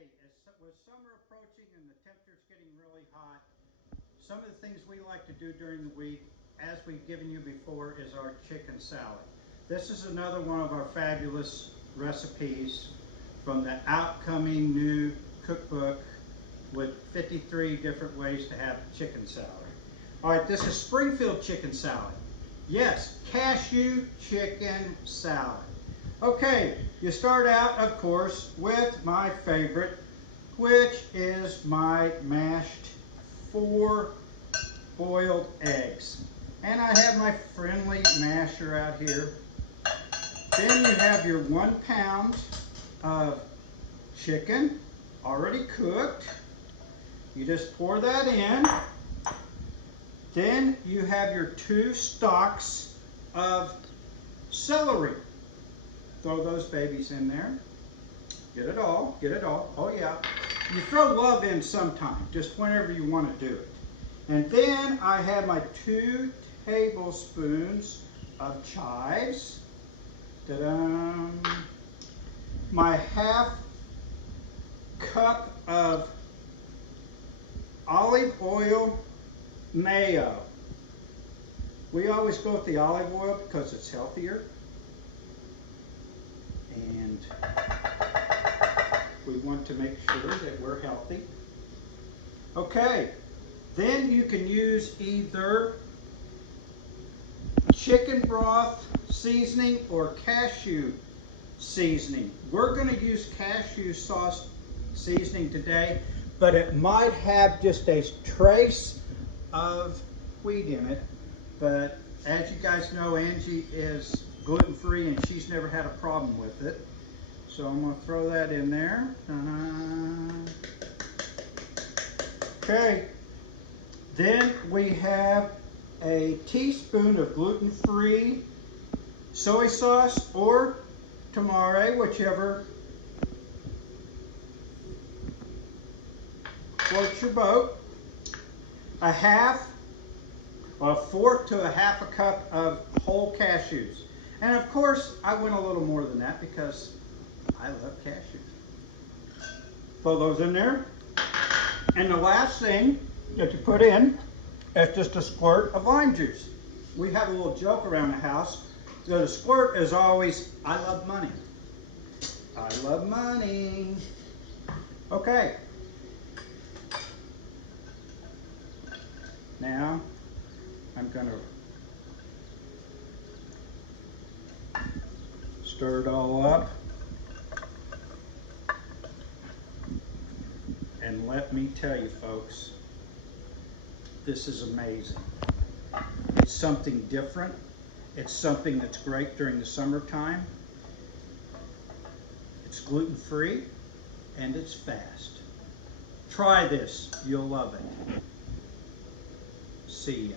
Hey, with summer approaching and the temperature's getting really hot, some of the things we like to do during the week, as we've given you before, is our chicken salad. This is another one of our fabulous recipes from the outcoming new cookbook with 53 different ways to have chicken salad. All right, this is Springfield chicken salad. Yes, cashew chicken salad. Okay, you start out, of course, with my favorite, which is my mashed 4 boiled eggs. And I have my friendly masher out here. Then you have your 1 pound of chicken, already cooked. You just pour that in. Then you have your 2 stalks of celery. Throw those babies in there. Get it all, get it all. Oh yeah. You throw love in sometime, just whenever you want to do it. And then I have my 2 tablespoons of chives. Ta-da! My 1/2 cup of olive oil mayo. We always go with the olive oil because it's healthier. And we want to make sure that we're healthy. Okay, then you can use either chicken broth seasoning or cashew seasoning. We're going to use cashew sauce seasoning today, but it might have just a trace of wheat in it. But as you guys know, Angie is gluten-free and she's never had a problem with it. So I'm going to throw that in there. Okay, then we have a teaspoon of gluten-free soy sauce or tamari, whichever floats your boat. A 1/4 to a 1/2 cup of whole cashews. And of course, I went a little more than that because I love cashews. Throw those in there. And the last thing that you put in is just a squirt of lime juice. We have a little joke around the house. So the squirt is always, I love money. I love money. Okay. Now, I'm going to stir it all up. And let me tell you, folks, this is amazing. It's something different. It's something that's great during the summertime. It's gluten-free and it's fast. Try this. You'll love it. See ya.